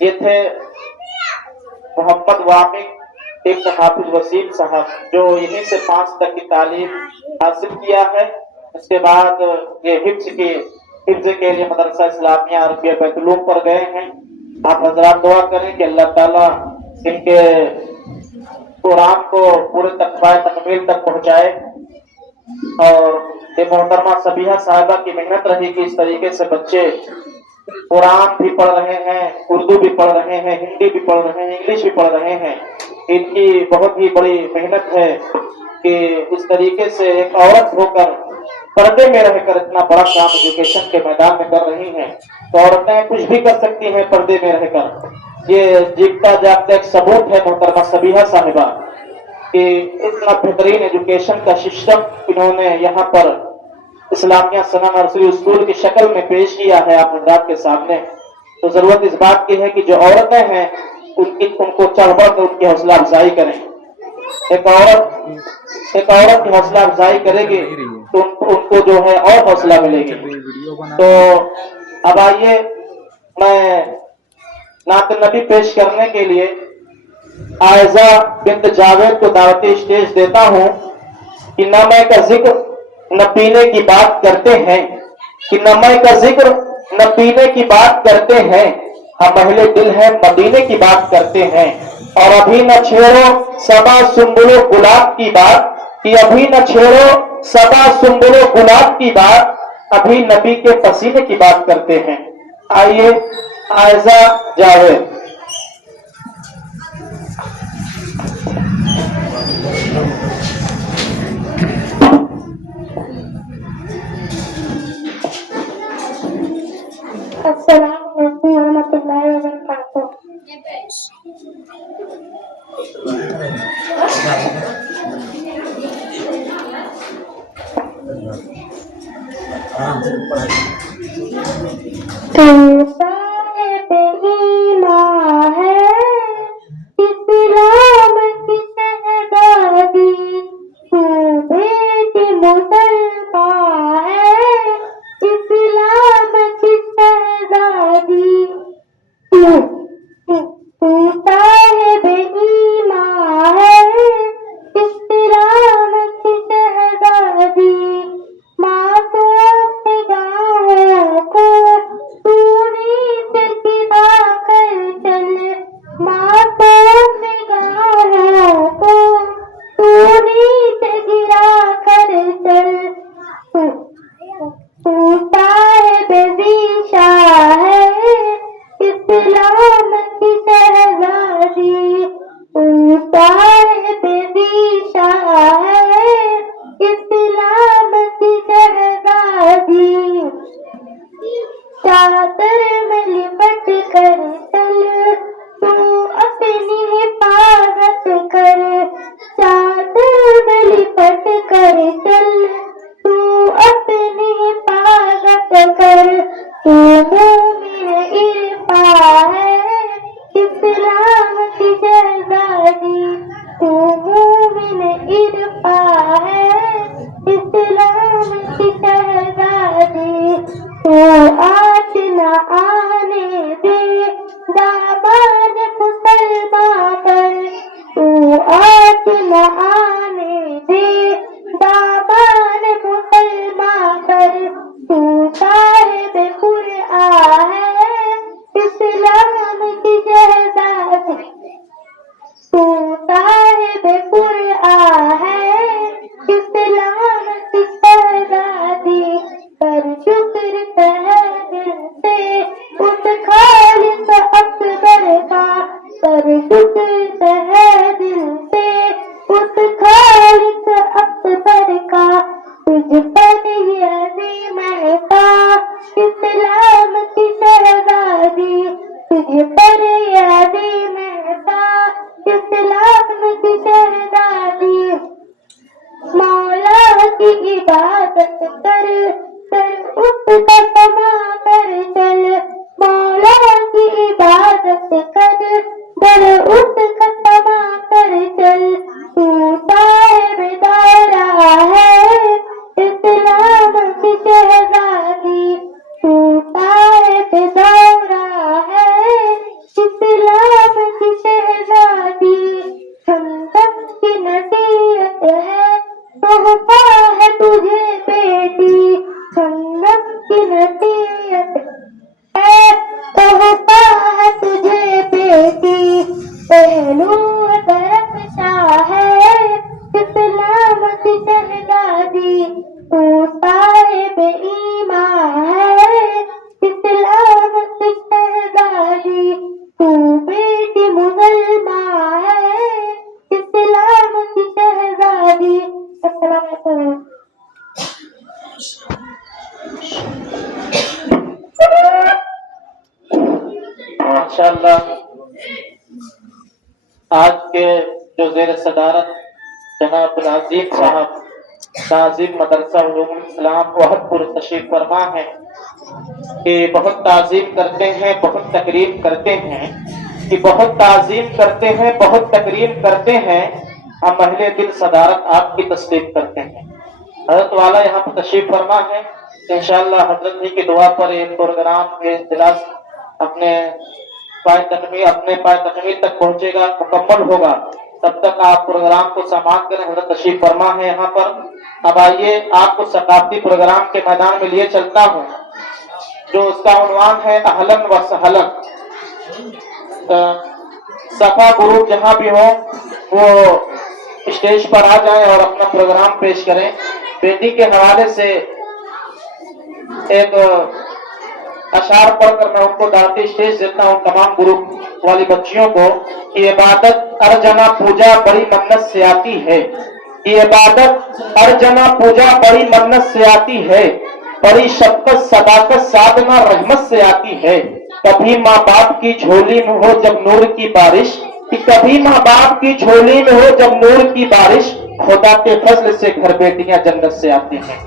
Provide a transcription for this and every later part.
ये थे मोहम्मद वामिक इब्न हाफिज वसीम साहब, जो यहीं से 5 तक की तालीम हासिल किया है। उसके बाद ये हिफ्ज के लिए मदरसा इस्लामिया अरबिया बैतुलूम पर गए हैं। आप हजरात दुआ करें कि अल्लाह ताला इनके कुरान को पूरे तकवा तकमील तक पहुंचाए। और ये मोहतरमा सबीहा साहिबा की मेहनत रही कि इस तरीके से बच्चे कुरान भी पढ़ रहे हैं, उर्दू भी पढ़ रहे हैं, हिंदी भी पढ़ रहे हैं, इंग्लिश भी पढ़ रहे हैं। इनकी बहुत ही बड़ी मेहनत है कि इस तरीके से एक औरत होकर पर्दे में रहकर इतना बड़ा काम एजुकेशन के मैदान में कर रही हैं। तो औरतें कुछ भी कर सकती हैं पर्दे में रहकर। ये जीता जागता एक सबूत है मोहतरमा सबीहा साहिबा कि इतना बेहतरीन एजुकेशन का सिस्टम इन्होंने यहाँ पर इस्लामिया सना नर्सरी स्कूल की शक्ल में पेश किया है आप हजरात के सामने। तो जरूरत इस बात की है कि जो औरतें हैं उनको चढ़ बढ़ कर उनकी हौसला अफजाई करें। एक औरत की हौसला अफजाई करेगी तो उनको जो है और हौसला मिलेगी। तो अब आइए मैं नात नबी पेश करने के लिए आयजा बिन्त जावेद को दावती स्टेज देता हूँ कि नमे का जिक्र न पीने की बात करते हैं, कि नमे का जिक्र न पीने की बात करते हैं, हम अहले दिल है मदीने की बात करते हैं। और अभी न छेड़ो सबा सुंबुलो गुलाब की बात, कि अभी न छेड़ो सबा सुंबुलो गुलाब की बात, अभी नबी के पसीने की बात करते हैं। आइए आयजा जावेद। अस्सलामु अलैकुम वरहमतुल्लाहि वबरकातुहू। तू साहिब ईमान है, इस्लाम की शहजादी, तू बेटी मुसलमान है, इस्लाम की शहजादी। तू साहिब ईमान है, इस्लाम की शहजादी, मासूम निगाहों को तूने से गिरा कर चल, मासूम निगाहों को तूने से गिरा कर चल। तू साहिब ज़ीशा है, इस्लाम की शहज़ादी, तू साहिब ज़ीशा है, इस्लाम की शहज़ादी। चादर में लिपट कर चल, तू अपनी हिफाजत कर, चादर में लिपट कर चल, तू अपनी हिफाजत कर। तू मोमिन इरफा है, इस्लाम की शहज़ादी, तू मोमिन इरफा है, इस्लाम की शहज़ादी। तू आज न आने दे दामन मुसलमान पर, तू आज न आने दे दामन मुसलमान पर। तू साहिब कुरआन है, इस्लाम की शहज़ादी, तू साहिब कुरआन है, इस्लाम की शहज़ादी। कर शुक्र तहे दिल से उस खालिक अकबर का, कर शुक्र तहे दिल से उस खालिक अकबर का। तुझ पर ये अज़ीम था इस्लाम की शहज़ादी, तुझ पर ये अज़ीम था इस्लाम की शहज़ादी। मौला की इबादत कर, कर उसका समा कर चल, मौला की इबादत कर, कर उसका समा कर चल। तू साहिब दारा है, इस्लाम की शहज़ादी, तू साहिब दारा माशाअल्लाह आज के जो जेर सदारत जनाब नाज़ीम साहब नाज़िम मदरसा उलूमुल इस्लाम वहदपुर तशरीफ फरमा है कि बहुत ताज़ीम करते हैं, बहुत तकरीम करते हैं, कि बहुत ताज़ीम करते हैं, बहुत तकरीम करते हैं, हम अहले दिल सदारत आपकी तस्लीम करते हैं। हजरत वाला यहाँ पर तशरीफ फरमा है, इंशाअल्लाह हजरत जी की दुआ पर एक प्रोग्राम ये इजलास अपने पाए तकमील तक पहुंचेगा, मुकम्मल होगा। तब तक आप प्रोग्राम को समाप्त करें। हजरत तशरीफ फरमा है यहाँ पर। अब आइए आपको सकाफती प्रोग्राम के मैदान में लिए चलता हूँ, जो उसका उन्वान है अहलन व सहलन। सफा ग्रुप जहाँ भी हो वो स्टेज पर आ जाए और अपना प्रोग्राम पेश करें। बेटी के हवाले से एक अशार पढ़कर मैं उनको डालती स्टेज देता हूँ तमाम ग्रुप वाली बच्चियों को। ये इबादत अर्जना पूजा बड़ी मन्नत से आती है, ये इबादत अर्जना पूजा बड़ी मन्नत से आती है, बड़ी शफ़क़त सदाकत साधना रहमत से आती है। कभी माँ बाप की झोली में हो जब नूर की बारिश, कि कभी माँ बाप की झोली में हो जब नूर की बारिश, खुदा के फजल से घर बेटियां जन्नत से आती हैं।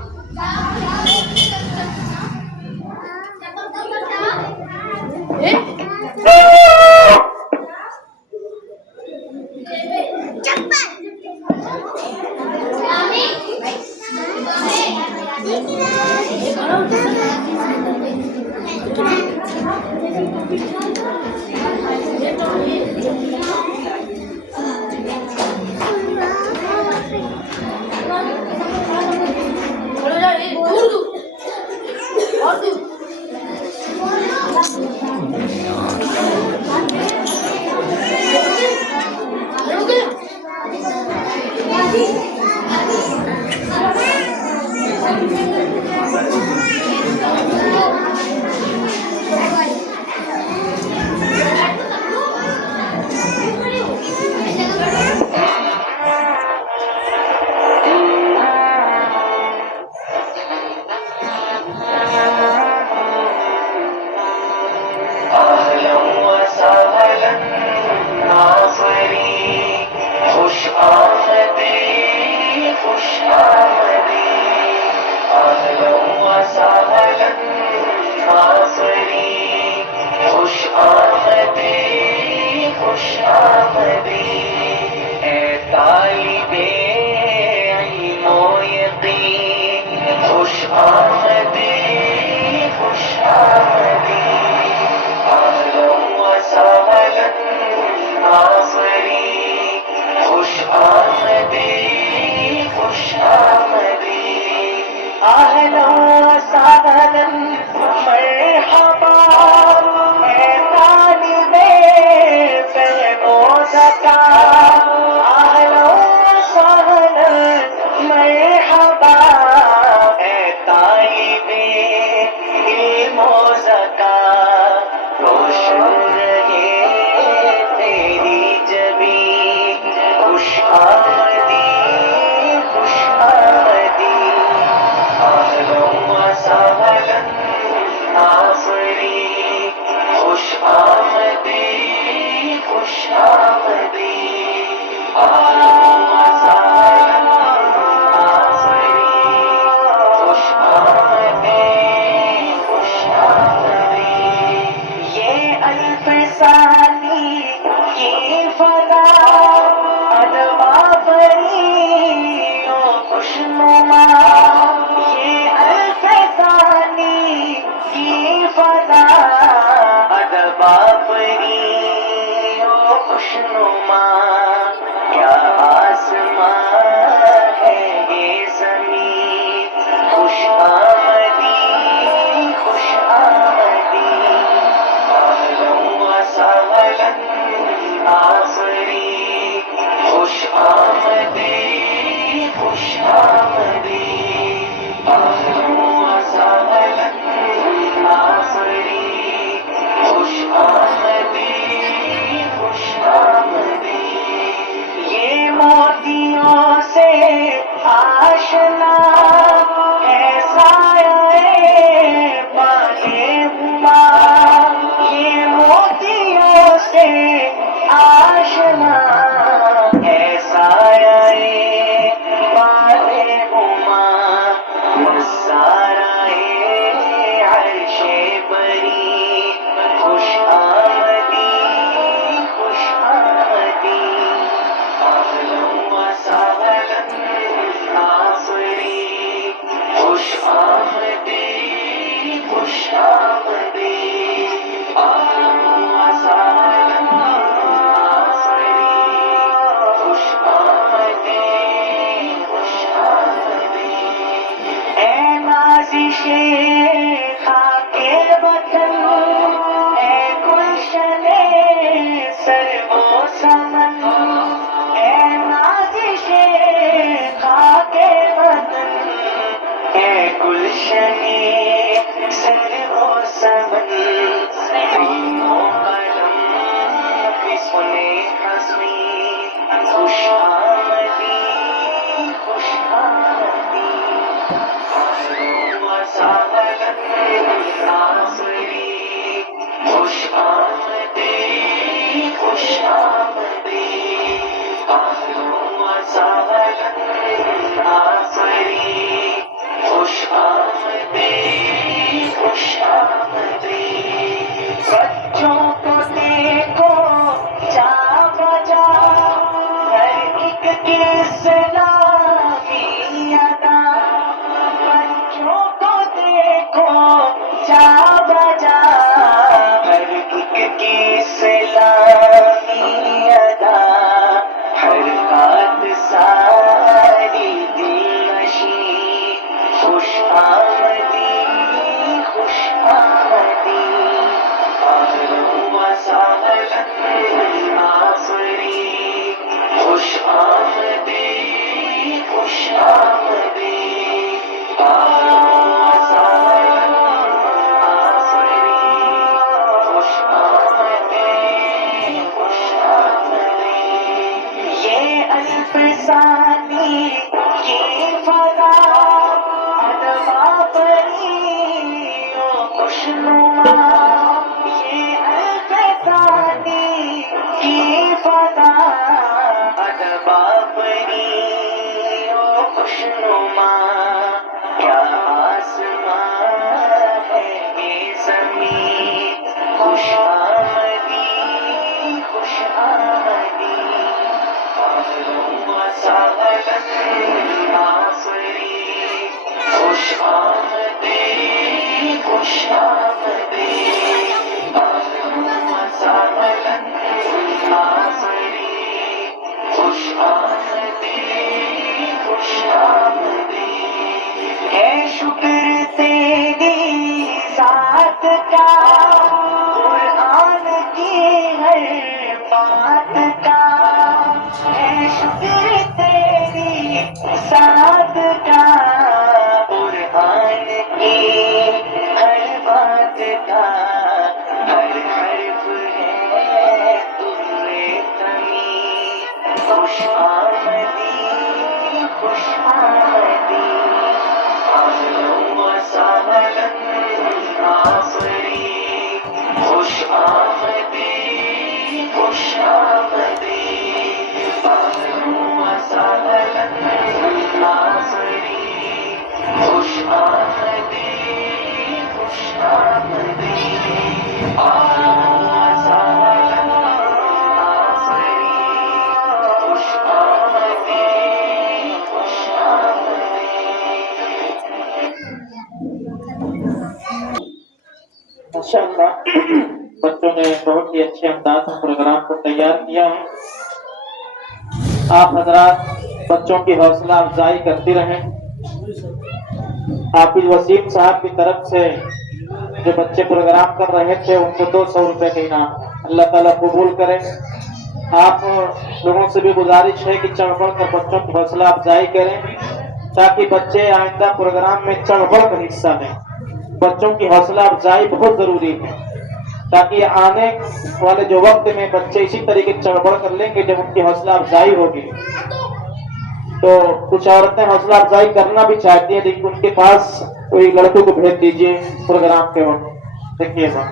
माशाअल्लाह बच्चों ने बहुत ही अच्छे अंदाज में प्रोग्राम को तैयार किया है। आप हजरात बच्चों की हौसला अफजाई करती रहें। हाफिज वसीम साहब की तरफ से जो बच्चे प्रोग्राम कर रहे थे उनको 200 रुपए का इनाम अल्लाह ताला कबूल करें। आप लोगों से भी गुजारिश है कि चढ़ बढ़ कर बच्चों की हौसला अफजाई करें ताकि बच्चे आइंदा प्रोग्राम में चढ़ बढ़ कर हिस्सा लें। बच्चों की हौसला अफजाई बहुत जरूरी है ताकि आने वाले जो वक्त में बच्चे इसी तरीके से चढ़ बढ़ कर लेंगे जब उनकी हौसला अफजाई होगी। तो कुछ औरतें हौसला अफजाई करना भी चाहती हैं लेकिन उनके पास कोई लड़कों को भेज दीजिए प्रोग्राम के वक्त। देखिएगा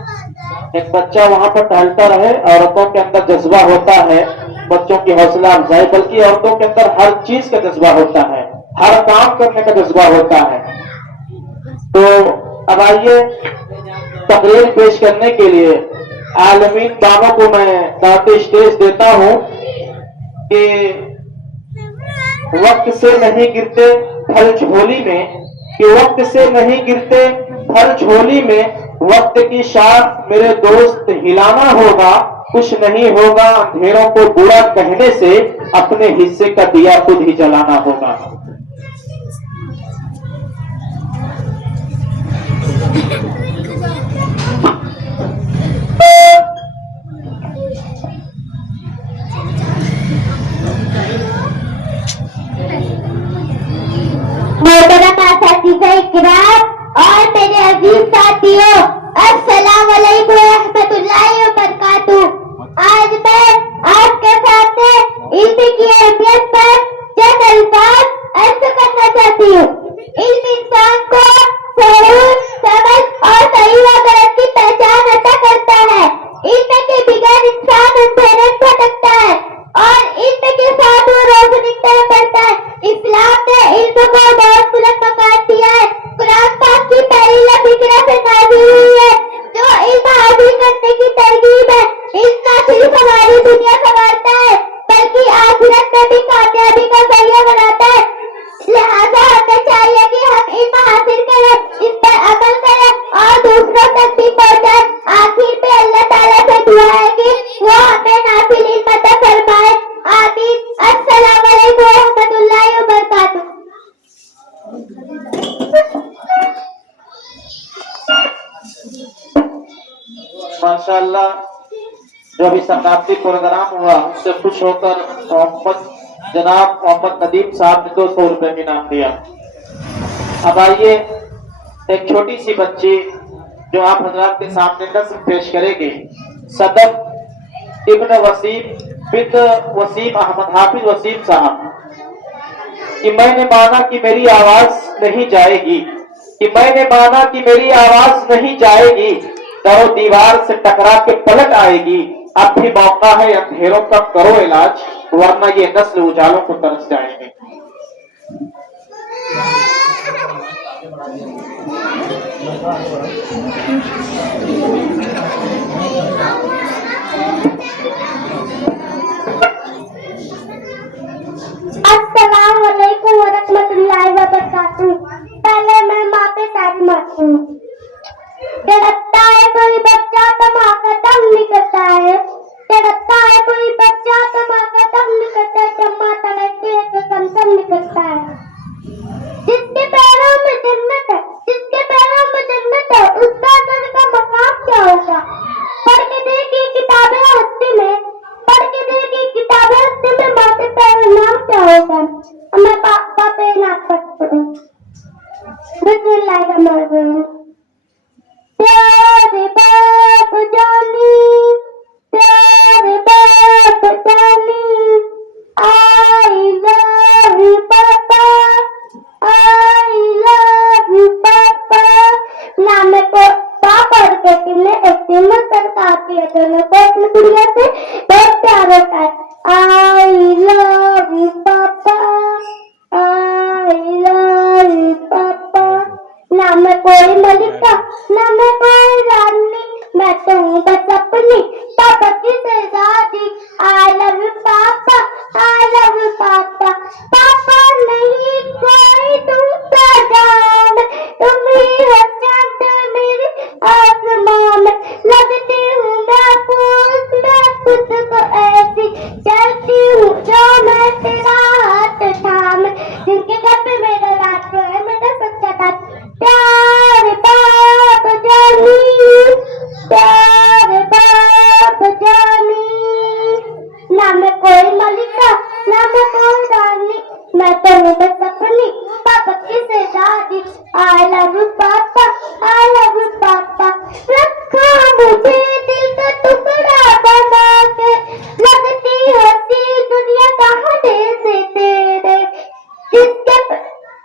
एक बच्चा वहां पर टहलता रहे। औरतों के अंदर जज्बा होता है बच्चों की हौसला अफजाई, बल्कि औरतों के अंदर हर चीज का जज्बा होता है, हर काम करने का जज्बा होता है। तो अब आइए तकरीर पेश करने के लिए आलमीन बाबा को मैं दावत स्टेज देता हूं कि वक्त से नहीं गिरते फल झोली में, कि वक्त से नहीं गिरते फल झोली में, वक्त की शाख मेरे दोस्त हिलाना होगा, कुछ नहीं होगा अंधेरों को बुरा कहने से, अपने हिस्से का दिया खुद ही जलाना होगा। मोहतरम असातिज़ा इकराम, साथियों, अस्सलाम वालेकुम रहमतुल्लाहि व बरकातहू। आज मैं आपके सामने इल्म की अहमियत पर चंद अल्फाज अर्ज करना चाहती हूँ। इल्म इंसान को शऊर, समझ और सही व गलत की पहचान अता करता है। इल्म के बगैर इंसान अंधेरे में भटकता है और इल्म के साथ वो रोशनी की तरफ बढ़ता है। इस्लाम ने इल्म को बहुत बुलंद मकाम दिया है। कुरान पाक की पहली लफ्ज़ इक़रा से नाज़िल हुई है, जो इल्म हासिल करने की तरगीब है। इल्म न सिर्फ हमारी दुनिया संवारता है, बल्कि आखिरत में भी कामयाबी का जरिया बनाता है। लिहाजा हमें चाहिए कि हम इल्म हासिल करें, इस पर अमल करें और दूसरों तक भी पहुंचाएं। आखिर में अल्लाह ताला से दुआ है कि वो हमें नाफिल इल्म अता फरमाए। आमीन। अस्सलाम वालेकुम रहमतुल्लाहि व बरकातहू। माशाअल्लाह, जो अभी सकाफती प्रोग्राम हुआ उससे खुश होकर जनाब मोहम्मद नदीम साहब ने 200 रुपए में इनाम दिया। अब आइए एक छोटी सी बच्ची जो आप हजरात के सामने नस्ल पेश करेगी, सदफ इब्न वसीम बिन वसीम अहमद हाफिज वसीम साहब। कि मैंने माना कि मेरी आवाज नहीं जाएगी, कि मैंने माना कि मेरी आवाज नहीं जाएगी, दरो दीवार से टकरा के पलट आएगी। अब भी मौका है, अंधेरों का करो इलाज, वरना ये नस्ल उजालों को तरस जाएंगे। अस्सलाम वालेकुम व रहमतुल्लाहि व बरकातहू। पहले मैं माँ पे ताली मारती हूँ। तड़पता है कोई बच्चा तो माँ का दम निकलता है, तड़पता है कोई बच्चा तो माँ का दम निकलता है, जब माँ तड़पती है तो समसम निकलता है। जिसके पैरों में जन्नत है, जिसके पैरों में जन्नत है, उसका दर का मकाम क्या होगा। पढ़ के देखी किताबें हस्ती में, पढ़ के देखी किताबें हस्ती में, माँ के पैर नाम क्या होगा। मैं पापा पे नाम पढ़ती हूँ। बिस्मिल्लाहिर्रहमानिर्रहीम। प्यारे बाप जानी, प्यारे बाप जानी, आई लव यू पापा, आई लव यू पापा। नाम में पापा और बेटी में एक मुश्तरक आती है, दोनों को अपनी दुनिया से बहुत प्यार होता है। आई लव यू पापा, आई लव यू पापा। ना मैं कोई मलिका, ना मैं कोई रानी, मैं तो हूँ बस अपनी पापा की शहजादी। आई लव यू पापा, आई लव यू पापा। पापा नहीं कोई दूसरा जान, तुम ही हो चांद मेरे आसमां में। लगती हूँ मैं खुद को ऐसी, चलती हूँ जो मैं तेरा हाथ थाम। जिनके घर पे मेरा रात को है मेरा सच्चा दाद। प्यारे बाप जानी, प्यारे बाप जानी। ना मैं कोई मलिका, ना मैं कोई रानी, मैं तो हूँ बस अपनी पापा की शहजादी। आई लव यू पापा, आई लव यू पापा। रखा मुझे दिल का टुकड़ा बना के, लगती हंसी दुनिया कहाँ दे से तेरे। जिसके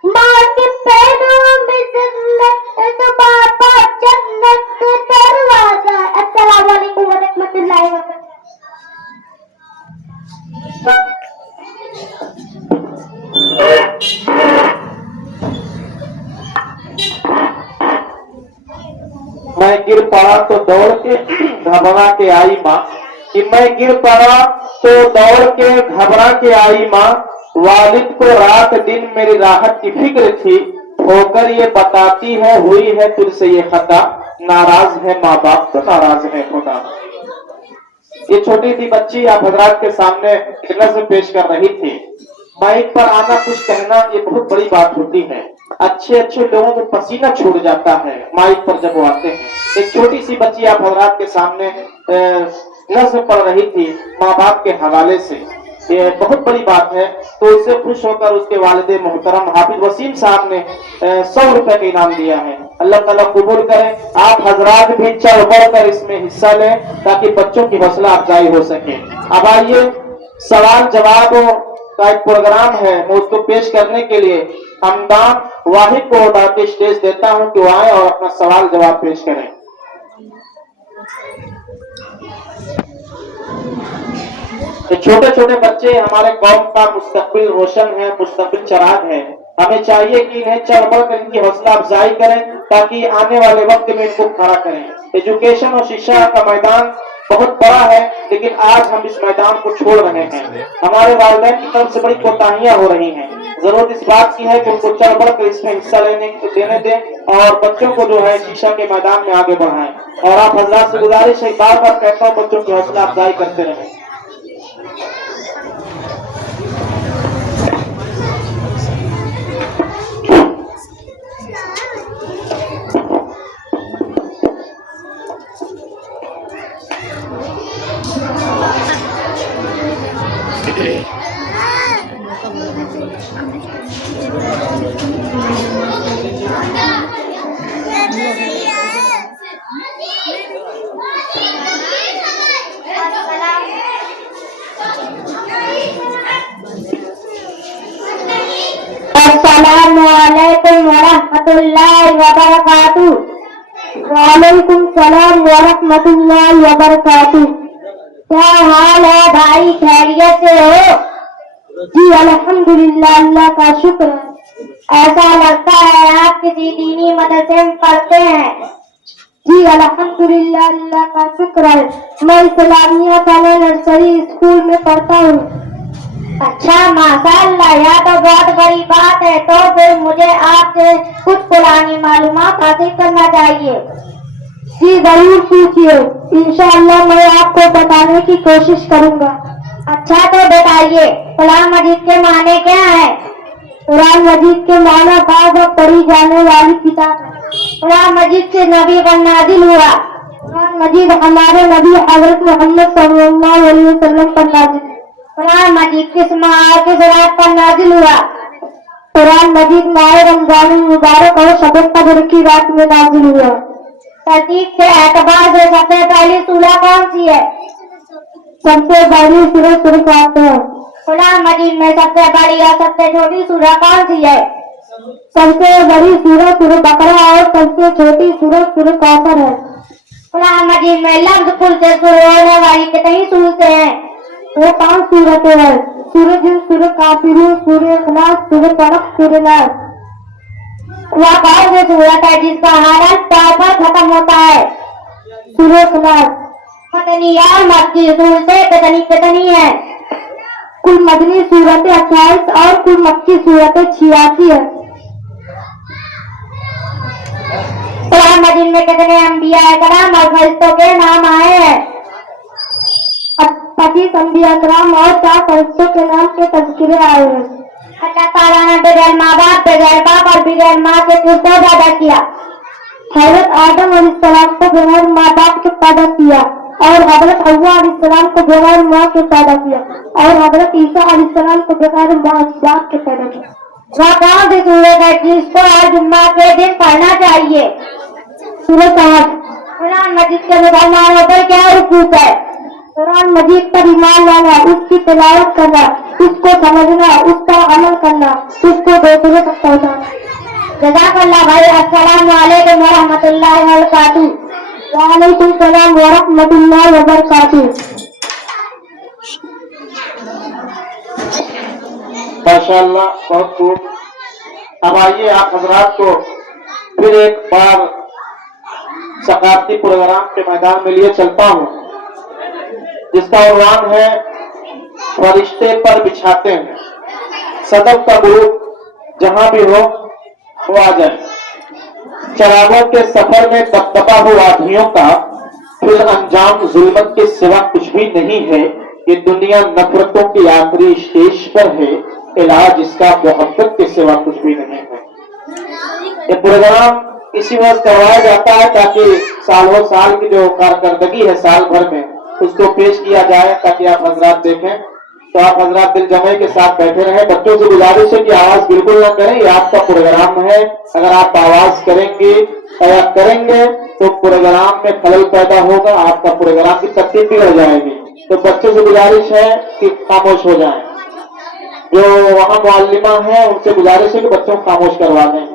माँ के पैरों में जन्नत है तो पापा जन्नत का दरवाजा। अस्सलाम वालेकुम व रहमतुल्लाहि व बरकातहू। मैं गिर पड़ा तो दौड़ के घबरा के आई माँ, कि मैं गिर पड़ा तो दौड़ के घबरा के आई माँ। वालिद को रात दिन मेरी राहत की फिक्र थी, होकर ये बताती है हुई है तुझसे ये खता। नाराज है माँ बाप तो नाराज है खुदा। ये छोटी सी बच्ची आप हजरात के सामने नज़्म पेश कर रही थी। माइक पर आना कुछ कहना ये बहुत बड़ी बात होती है। अच्छे अच्छे लोगों को पसीना छूट जाता है माइक पर जब वो आते हैं। एक छोटी सी बच्ची आप हजरात के सामने नज़्म पढ़ रही थी माँ बाप के हवाले से। یہ بہت بڑی بات ہے. تو اس سے خوش ہو کر اس کے والد محترم حافظ وسیم صاحب نے 100 روپے کا انعام دیا ہے. اللہ تعالیٰ قبول کرے. آپ حضرات بھی چڑھ بڑھ کر اس میں حصہ لیں تاکہ بچوں کی حوصلہ افزائی ہو سکے. اب آئیے سوال جواب کا ایک پروگرام ہے, میں اس کو پیش کرنے کے لیے حمدان واحد کو دعوت اسٹیج دیتا ہوں کہ وہ آئیں اور اپنا سوال جواب پیش کریں. چھوٹے چھوٹے بچے ہمارے قوم کا مستقبل روشن ہے, مستقبل چراغ ہے. ہمیں چاہیے کہ انہیں چڑھ بڑھ کر ان کی حوصلہ افزائی کریں تاکہ آنے والے وقت میں ان کو کھڑا کریں. ایجوکیشن اور شکشا کا میدان بہت بڑا ہے, لیکن آج ہم اس میدان کو چھوڑ رہے ہیں. ہمارے والدین کی طرف سے بڑی کوتاہیاں ہو رہی ہیں. ضرورت اس بات کی ہے کہ ان کو چڑھ بڑھ کر اس میں حصہ دینے دیں اور بچوں کو جو ہے شکشا کے میدان میں آگے بڑھائیں. اور آپ حضرات سے گزارش ہے, بار بار کہتا ہوں, بچوں کی حوصلہ افزائی کرتے رہیں. السلام علیکم ورحمۃ اللہ وبرکاتہ. وعلیکم السلام ورحمۃ اللہ وبرکاتہ. کیا حال ہے بھائی, خیریت سے ہو؟ جی الحمدللہ, اللہ کا شکر ہے. ایسا لگتا ہے آپ کسی دینی مدرسے میں پڑھتے ہیں. جی الحمدللہ, اللہ کا شکر ہے. میں اسلامیہ پہلے نرسری اسکول میں پڑھتا ہوں. اچھا, ماشاء اللہ, یہ تو بہت بڑی بات ہے. تو پھر مجھے آپ سے کچھ پرانی معلومات حاصل کرنا چاہیے. جی ضرور پوچھیے, انشاءاللہ میں آپ کو بتانے کی کوشش کروں گا. اچھا تو بتائیے, قرآن مجید کے معنی کیا ہے؟ قرآن مجید کے معنی بعض اور پڑھی جانے والی کتاب ہے. قرآن مجید سے نبی پر نازل ہوا. قرآن مجید ہمارے نبی حضرت محمد صلی اللہ علیہ وسلم پر نازل. قرآن مجید کس ماہ اور کس رات پر نازل ہوا؟ قرآن مجید ماہ رمضان المبارک اور شب قدر کی رات میں نازل ہوا. ترتیب کے اعتبار سے سب سے پہلی سورہ کون سی ہے؟ سب سے پہلی سورہ سورہ فاتحہ. قرآن مجید میں سب سے بڑی اور سب سے چھوٹی سورہ کون سی ہے؟ سب سے بڑی سورہ سورہ بقرہ اور سب سے چھوٹی سورہ سورہ کوثر ہے. قرآن مجید میں لفظ کل سے شروع ہونے والی کتنی صورتیں ہیں؟ وہ 5 صورتیں ہیں. سورہ جن, سورہ کافرون, سورہ اخلاص, سورہ فلق, سورہ ناس. وہ کون سی صورت ہے جس کا حالت طور پر ختم ہوتا ہے؟ سورہ اخلاص. مدنی اور مکی صورتیں کتنی ہیں؟ کل مدنی صورتیں 28 اور کل مکی صورتیں 86 ہیں. قرآن مجید میں کتنے انبیاء کرام اور فرشتوں کے نام آئے ہیں؟ 25 انبیاء کرام اور 4 فرشتوں کے نام کے تذکرے آئے ہیں. اللہ تعالیٰ نے بغیر ماں باپ, بغیر باپ اور بغیر ماں کے کس کو پیدا کیا؟ حضرت آدم علیہ السلام کو بغیر ماں باپ کے پیدا کیا اور حضرت حوا علیہ السلام کو بغیر ماں کے پیدا کیا اور حضرت عیسیٰ علیہ السلام کو بغیر ماں باپ کے پیدا کیا. وہ کون سی سورت ہے جس کو ہر جمعہ کے دن پڑھنا چاہیے؟ سورۃ صاد. قرآن مجید کے مسلمانوں پر کیا حقوق ہے؟ قرآن مجید پر ایمان لانا, اس کی تلاوت کرنا, اس کو سمجھنا, اس پر عمل کرنا, اس کو دوسروں تک پہنچانا. جزاک اللہ بھائی. السلام علیکم ورحمۃ اللہ وبرکاتہ. وعلیکم السلام ورحمۃ اللہ وبرکاتہ. ماشاءاللہ, بہت خوب. اب آئیے آپ حضرات کو پھر ایک بار ثقافتی پروگرام کے میدان میں لیے چلتا ہوں جس کا عنوان ہے فرشتے پر بچھاتے ہیں. صدر کا گروپ جہاں بھی ہو وہ آ جائے. چراغوں کے سفر میں دبدبا ہو آدھیوں کا, پھر انجام ظلمت کے سوا کچھ بھی نہیں ہے. یہ دنیا نفرتوں کی آخری اسٹیج پر ہے, علاج اس کا محبت کے سوا کچھ بھی نہیں ہے. یہ پروگرام اسی وقت کروایا جاتا ہے تاکہ سالوں سال کی جو کارکردگی ہے سال بھر میں اس کو پیش کیا جائے تاکہ آپ حضرات دیکھیں. तो आप हजरात दिल जमे के साथ बैठे रहे। बच्चों से गुजारिश है कि आवाज बिल्कुल न करें, ये आपका प्रोग्राम है। अगर आप आवाज करेंगे या करेंगे तो प्रोग्राम में खलल पैदा होगा, आपका प्रोग्राम की तरतीब बिगड़ जाएगी। तो बच्चों से गुजारिश है कि खामोश हो जाएं। जो वहाँ मुअल्लिमा है उनसे गुजारिश है कि बच्चों को खामोश करवा दें।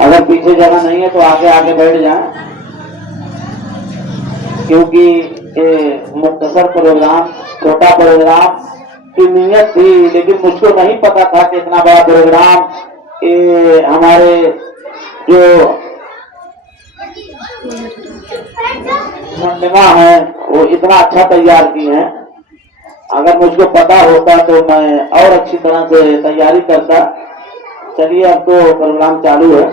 अगर पीछे जगह नहीं है तो आगे आगे बैठ जाएं, क्योंकि ये मुख्तसर प्रोग्राम, छोटा प्रोग्राम की नीयत थी, लेकिन मुझको नहीं पता था कि इतना बड़ा प्रोग्राम ये हमारे जो मुअल्लिमा है वो इतना अच्छा तैयार की है। अगर मुझको पता होता तो मैं और अच्छी तरह से तैयारी करता। चलिए अब तो प्रोग्राम चालू है।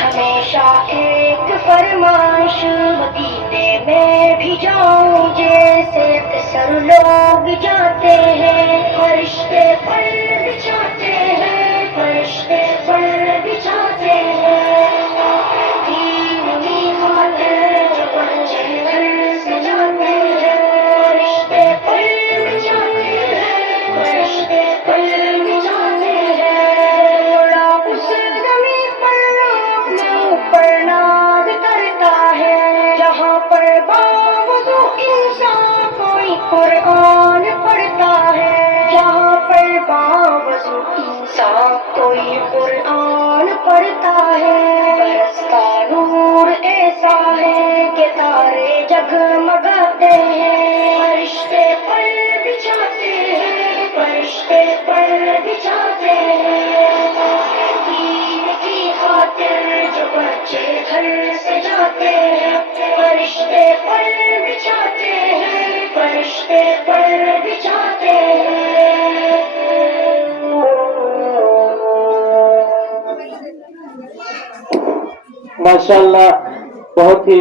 हमेशा एक फरमाइश, मदीने में भी जाऊंगे اکثر لوگ جاتے ہیں فرشتے پر بچھاتے ہیں فرشتے پر بچھاتے ہیں دین کی خاطر جو بچے گھر سے جاتے ہیں فرشتے پر بچھاتے ہیں فرشتے پر بچھاتے ہیں بڑا اس زمین پر اپنے اوپر ناز کرتا ہے جہاں پر باوضو انسان کوئی قرآن پڑھتا ہے جہاں پر باوضو انسان کوئی قرآن پڑھتا ہے برستا نور ایسا ہے کہ تارے جگمگاتے ہیں فرشتے پر بچھاتے ہیں فرشتے پر بچھاتے ہیں دین کی خاطر جو بچے گھر سے جاتے ہیں فرشتے پر بچھاتے ہیں فرشتے پر بچھاتے ہیں ماشاءاللہ بہت ہی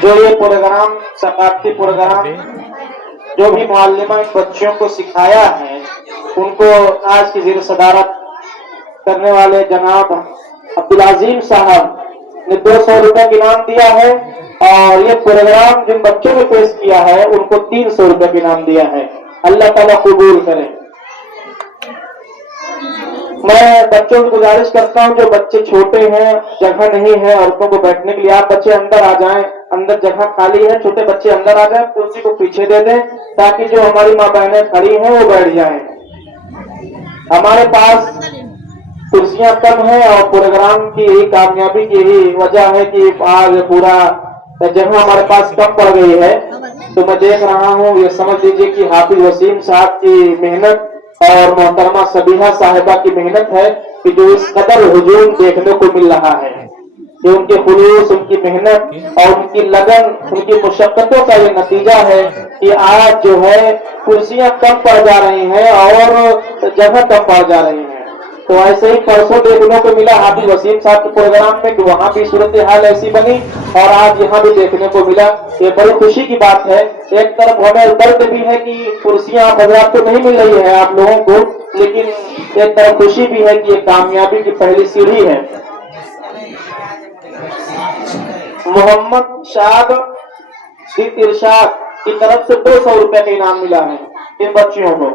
جو یہ پروگرام ثقافتی پروگرام جو بھی معلمہ ان بچوں کو سکھایا ہے ان کو آج کی زیر صدارت کرنے والے جناب عبدالعظیم صاحب نے 200 روپے کا انعام دیا ہے اور یہ پروگرام جن بچوں نے پیش کیا ہے ان کو 300 روپے کا انعام دیا ہے اللہ تعالیٰ قبول کرے میں بچوں کی گزارش کرتا ہوں جو بچے چھوٹے ہیں جگہ نہیں ہے عورتوں کو بیٹھنے کے لیے آپ بچے اندر آ جائیں اندر جگہ خالی ہے چھوٹے بچے اندر آ جائیں کرسی کو پیچھے دے دیں تاکہ جو ہماری ماں بہنیں کھڑی ہیں وہ بیٹھ جائیں ہمارے پاس کرسیاں کم ہیں اور پروگرام کی یہی کامیابی کی یہی وجہ ہے کہ آج پورا جگہ ہمارے پاس کم پڑ گئی ہے تو میں دیکھ رہا ہوں یہ سمجھ لیجیے کہ حافظ وسیم صاحب کی محنت اور محترمہ صبیحہ صاحبہ کی محنت ہے کہ جو اس قدر ہجوم دیکھنے کو مل رہا ہے یہ ان کے خلوص ان کی محنت اور ان کی لگن ان کی مشقتوں کا یہ نتیجہ ہے کہ آج جو ہے کرسیاں کم پڑ جا رہی ہیں اور جگہ کم پڑ جا رہی ہیں تو ایسے ہی پرسوں دیکھنے کو ملا حافظ وسیم صاحب کے پروگرام میں کہ وہاں بھی صورتحال ایسی بنی اور آج یہاں بھی دیکھنے کو ملا یہ بڑی خوشی کی بات ہے ایک طرف ہمیں درد بھی ہے کہ کرسیاں آپ حضرات کو نہیں مل رہی ہے آپ لوگوں کو لیکن ایک طرف خوشی بھی ہے کہ یہ کامیابی کی پہلی سیڑھی ہے محمد شاد صدیق ارشاد کی طرف سے 200 روپے کا انعام ملا ہے ان بچیوں کو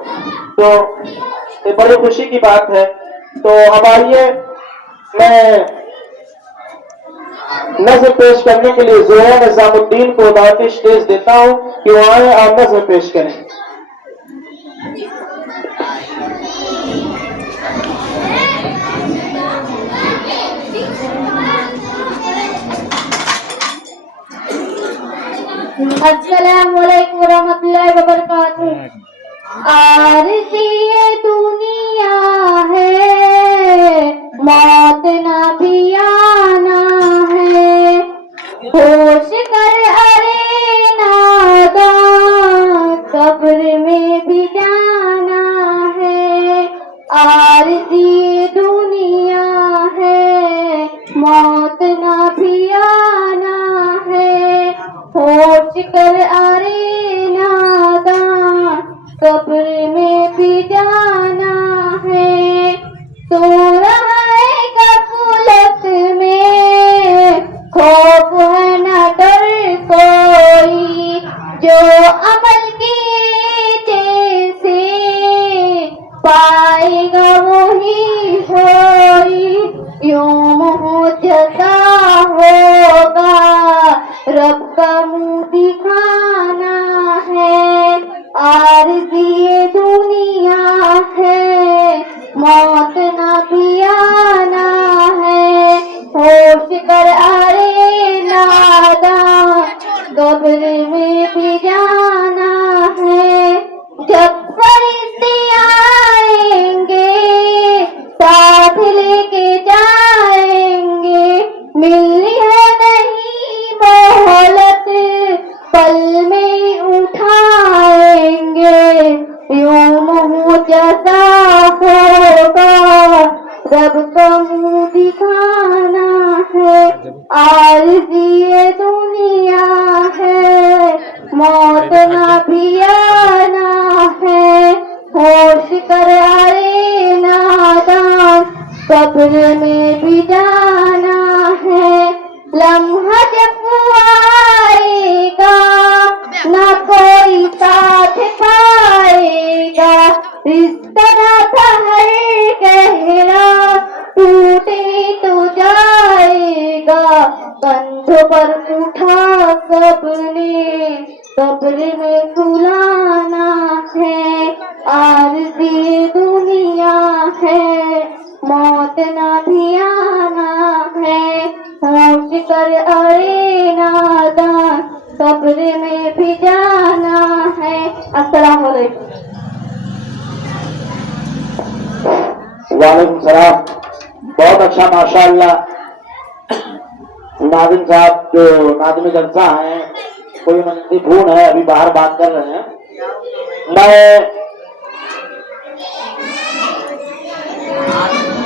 تو یہ بڑی خوشی کی بات ہے تو اب آئیے میں نظم پیش کرنے کے لیے زہرا نظام الدین کو دعوتی اسٹیج دیتا ہوں کہ وہ آئیں اور نظم پیش کریں السلام علیکم ورحمۃ اللہ وبرکاتہ عارضی یہ دنیا ہے موت نہ بھی آنا ہے ہوش کر ارے ناداں قبر میں بھی جانا ہے عارضی یہ دنیا ہے موت نہ بھی آنا ہے ہوش کر ارے ناداں قبر میں بھی جانا ہے تو رہا ہے غفلت میں خوف ہے نہ ڈر کوئی جو عمل کیے جیسے پائے گا وہی ہوئی یوں معجزہ ہوگا رب کا منہ دکھانا ہے عارضی دنیا ہے موت نہ بھی آنا ہے ہوش کر ارے ناداں قبر میں بھی جانا ہے جب فرشتے آئیں گے ساتھ لے کے جائیں گے ملنی ہے نہیں مہلت پل میں اٹھائیں گے یوں معجزہ ہوگا رب کا منہ دکھانا ہے عارضی भी जाना है, लम्हा जब आएगा ना कोई साथ पाएगा, रिश्ता नाता हर गहरा टूटे तो जाएगा, कंधों पर उठा सबने कब्र में सुलाना है, आरज़ी दुनिया है मौत न भी आना है, होश कर अरे नादान कब्र में भी जाना है। अस्सलाम वालेकुम। वालेकुम सलाम। बहुत अच्छा माशाअल्लाह। नादिम साहब जो नादिम जलसा हैं, कोई मंदी भून है, अभी बाहर बात कर रहे हैं। मैं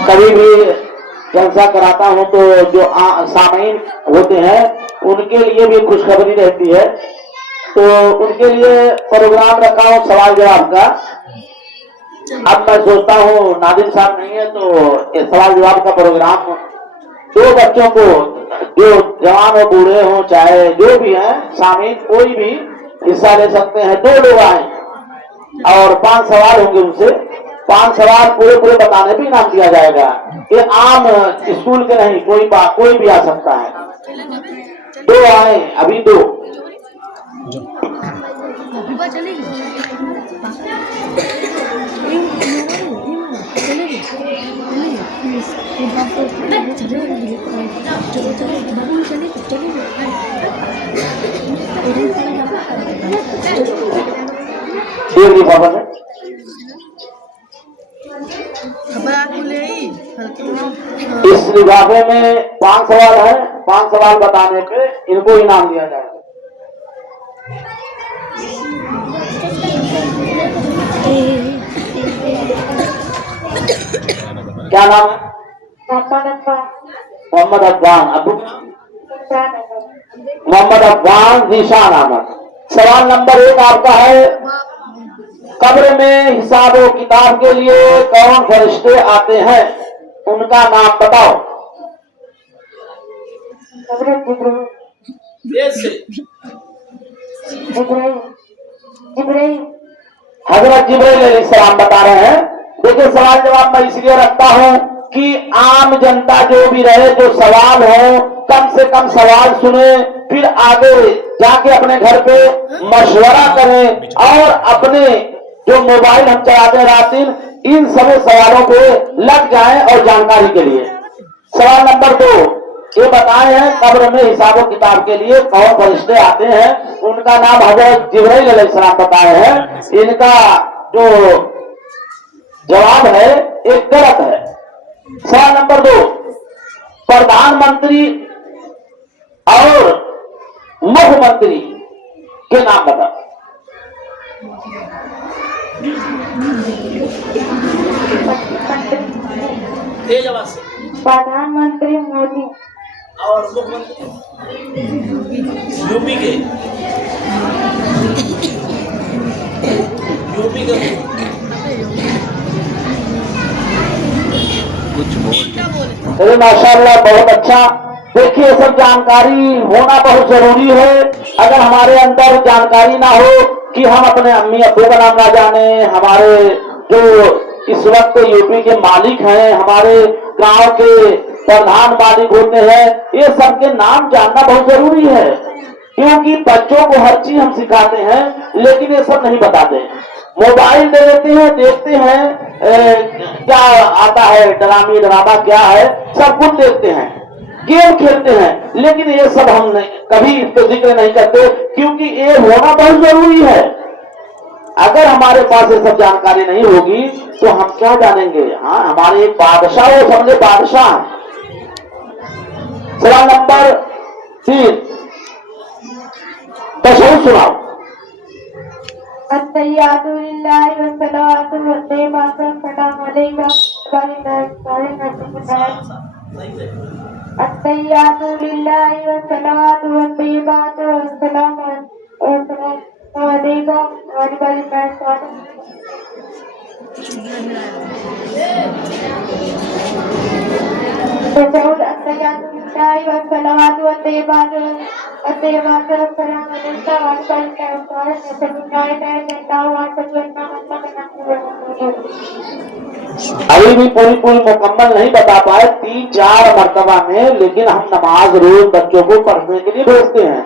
कभी भी जलसा कराता हूं तो जो सामीन होते हैं उनके लिए भी खुशखबरी रहती है, तो उनके लिए प्रोग्राम रखा हूं सवाल जवाब का। अब मैं सोचता हूँ नादिम साहब नहीं है तो ये सवाल जवाब का प्रोग्राम दो बच्चों को, जो जवान हो बूढ़े हो चाहे जो भी हैं शामिल, कोई भी हिस्सा ले सकते हैं। 2 लोग आए और 5 सवाल होंगे उनसे, 5 सवाल पूरे पूरे बताने पे इनाम दिया जाएगा। ये आम स्कूल के नहीं, कोई भी आ सकता है। 2 आए, अभी 2। इस लिफाफे में 5 सवाल है, 5 सवाल बताने पे इनको इनाम दिया जाएगा। क्या नाम है? मोहम्मद अफगान। अबू मोहम्मद अफगान जीशान अहमद। सवाल नंबर 1 आपका है, कब्र में हिसाब व किताब के लिए कौन फरिश्ते आते हैं, उनका नाम बताओ। हजरत जिब्राइल अलैहिस्सलाम बता रहे हैं। देखिए सवाल जवाब मैं इसलिए रखता हूं कि आम जनता जो भी रहे, जो सवाल हो कम से कम सवाल सुने, फिर आगे जाके अपने घर पे मशवरा करें और अपने जो मोबाइल हम चलाते हैं रात दिन, इन सभी सवालों पे लग जाएं और जानकारी के लिए। सवाल नंबर 2 ये बताए हैं, कब्र में हिसाब किताब के लिए कौन फरिश्ते आते हैं, उनका नाम हजरत जिब्राइल अलैहिस्सलाम बताए हैं। इनका जो जवाब है एक गलत है। सवाल नंबर 2 प्रधानमंत्री और मुख्यमंत्री के नाम बताओ। प्रधानमंत्री मोदी और मुख्यमंत्री यूपी के अरे माशाअल्लाह बहुत अच्छा। देखिए सब जानकारी होना बहुत जरूरी है। अगर हमारे अंदर जानकारी ना हो कि हम अपने अम्मी अब्बू का नाम ना जाने, हमारे जो इस वक्त यूपी के मालिक हैं, हमारे गांव के प्रधान मालिक होते हैं, ये सबके नाम जानना बहुत जरूरी है। क्योंकि बच्चों को हर चीज हम सिखाते हैं लेकिन ये सब नहीं बताते। मोबाइल दे देते हैं, देखते हैं क्या आता है, ड्रामी ड्रामा क्या है, सब कुछ देखते हैं, गेम खेलते हैं, लेकिन ये सब हम कभी इसको जिक्र नहीं करते क्योंकि ये होना बहुत जरूरी है। अगर हमारे पास ये सब जानकारी नहीं होगी तो हम क्या जानेंगे। हाँ, हमारे एक बादशाह वो समझे बादशाह। सवाल नंबर 3 तशहूद सुनाओ। अत्तहियातु लिल्लाहि वस्सलातु वस्सलामु सलाम अलैका अत्तहियातु लिल्लाहि वस्सलातु वस्सलामु अलैका वाली التشهد التحيات لله والصلوات والطيبات الطيبات والسلام عليك وعلى آلك وصحبك وسلم لا إله إلا الله وأشهد أن محمدا عبده ورسوله. अभी भी पूरी पूरी मुकम्मल नहीं बता पाए 3-4 मरतबा में, लेकिन हम नमाज रोज बच्चों को पढ़ने के लिए भेजते हैं,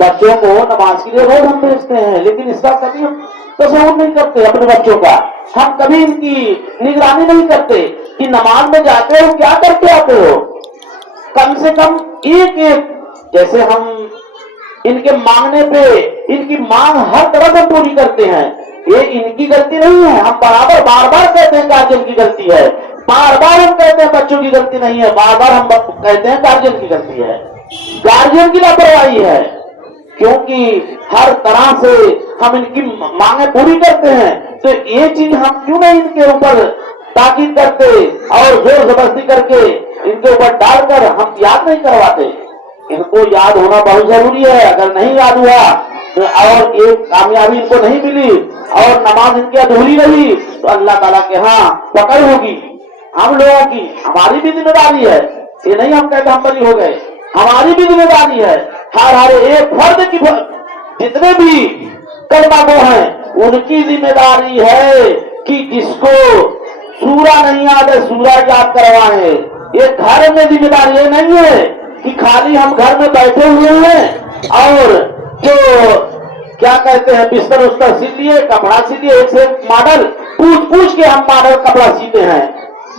बच्चों को नमाज के लिए रोज हम भेजते हैं, लेकिन इसका कभी हम तसव्वुर नहीं करते अपने बच्चों का। हम कभी इनकी निगरानी नहीं करते कि नमाज में जाते हो क्या करके आते हो। कम से कम एक एक, जैसे हम इनके मांगने पे इनकी मांग हर तरह से पूरी करते हैं, ये इनकी गलती नहीं है। हम बराबर बार बार कहते हैं गार्जियन की गलती है, बार बार हम कहते हैं बच्चों की गलती नहीं है, बार बार हम कहते हैं गार्जियन की गलती है, गार्जियन की लापरवाही है। क्योंकि हर तरह से हम इनकी मांगे पूरी करते हैं, तो ये चीज हम क्यों नहीं इनके ऊपर ताकीद करते और जोर जबरदस्ती करके इनके ऊपर डालकर हम याद नहीं करवाते। इनको याद होना बहुत जरूरी है। अगर नहीं याद हुआ और एक कामयाबी इनको नहीं मिली और नमाज इनकी अधूरी रही तो अल्लाह ताला के यहाँ पकड़ होगी। हम लोगों की, हमारी भी जिम्मेदारी है, ये नहीं हम कहते हम बरी हो गए, हमारी भी जिम्मेदारी है। हर एक फर्द की, जितने भी कलमा गो हैं उनकी जिम्मेदारी है कि जिसको सूरा नहीं याद है सूरा याद करवाएं। ये घर में जिम्मेदारी ये नहीं है कि खाली हम घर में बैठे हुए हैं और जो क्या कहते हैं बिस्तर उस्तर सी लिए, कपड़ा सी लिए, एक से एक मॉडल पूछ के हम मॉडल कपड़ा सीते हैं।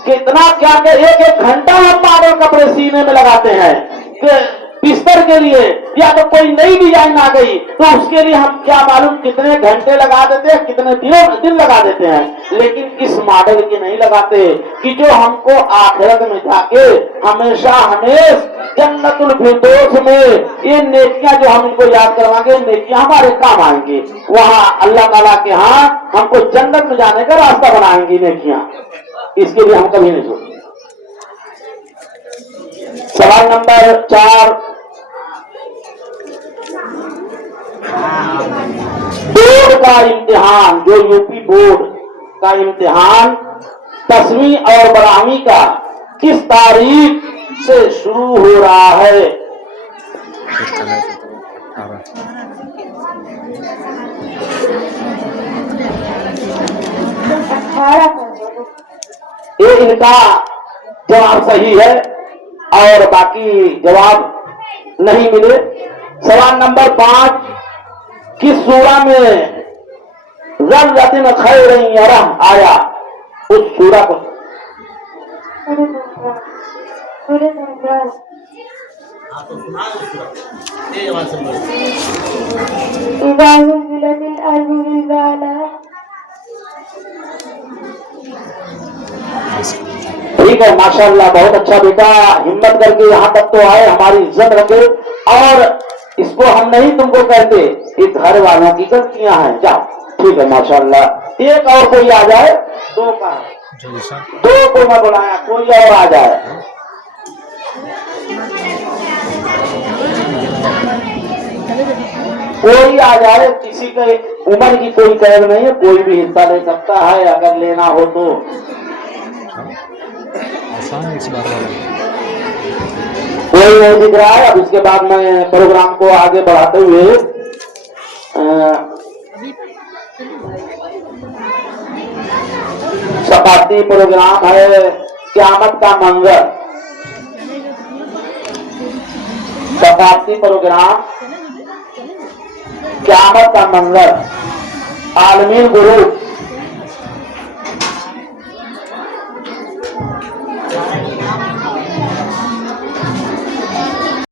कितना क्या कि एक घंटा हम मॉडल कपड़े सीने में लगाते हैं कि बिस्तर के लिए, या तो कोई नई डिजाइन आ गई तो उसके लिए हम क्या मालूम कितने घंटे लगा देते हैं, कितने दिन लगा देते हैं, लेकिन इस मॉडल की नहीं लगाते कि जो हमको आखिरत में जाके हमेशा जन्नतुल फिरदौस में ये नेकियां जो हम इनको याद करवाएंगे, नेकियां हमारे काम आएंगी। वहां अल्लाह ताला के यहाँ हमको जन्नत में जाने का रास्ता बनाएंगी नेकियां। इसके लिए हम कभी नहीं सोचते। सवाल नंबर 4, बोर्ड का इम्तिहान, जो यूपी बोर्ड का इम्तिहान 10वीं और 12वीं का किस तारीख से शुरू हो रहा है? ये इनका जवाब सही है और बाकी जवाब नहीं मिले। सवाल नंबर 5, किस सूरा में ज़र्रतिन खैरन यरह आया? उस सूरा को हाँ तो सुना है पूरा तेज आवाज से बोलो। ठीक है, माशाल्लाह, बहुत अच्छा बेटा, हिम्मत करके यहाँ तक तो आए, हमारी इज्जत रखे। और इसको हम नहीं तुमको कहते, ये घर वालों की गलतियां हैं। जाओ, ठीक है, माशाल्लाह। एक और कोई आ जाए, 2 का 2 को मैं बुलाया, कोई और आ जाए। कोई आ जाए, किसी के उम्र की कोई कैद नहीं है, कोई भी हिस्सा ले सकता है अगर लेना हो तो। कोई नहीं दिख रहा है। अब इसके बाद मैं प्रोग्राम को आगे बढ़ाते हुए सफाती प्रोग्राम है क़यामत का मंजर। सफाती प्रोग्राम क़यामत का मंजर, आलमीन गुरूर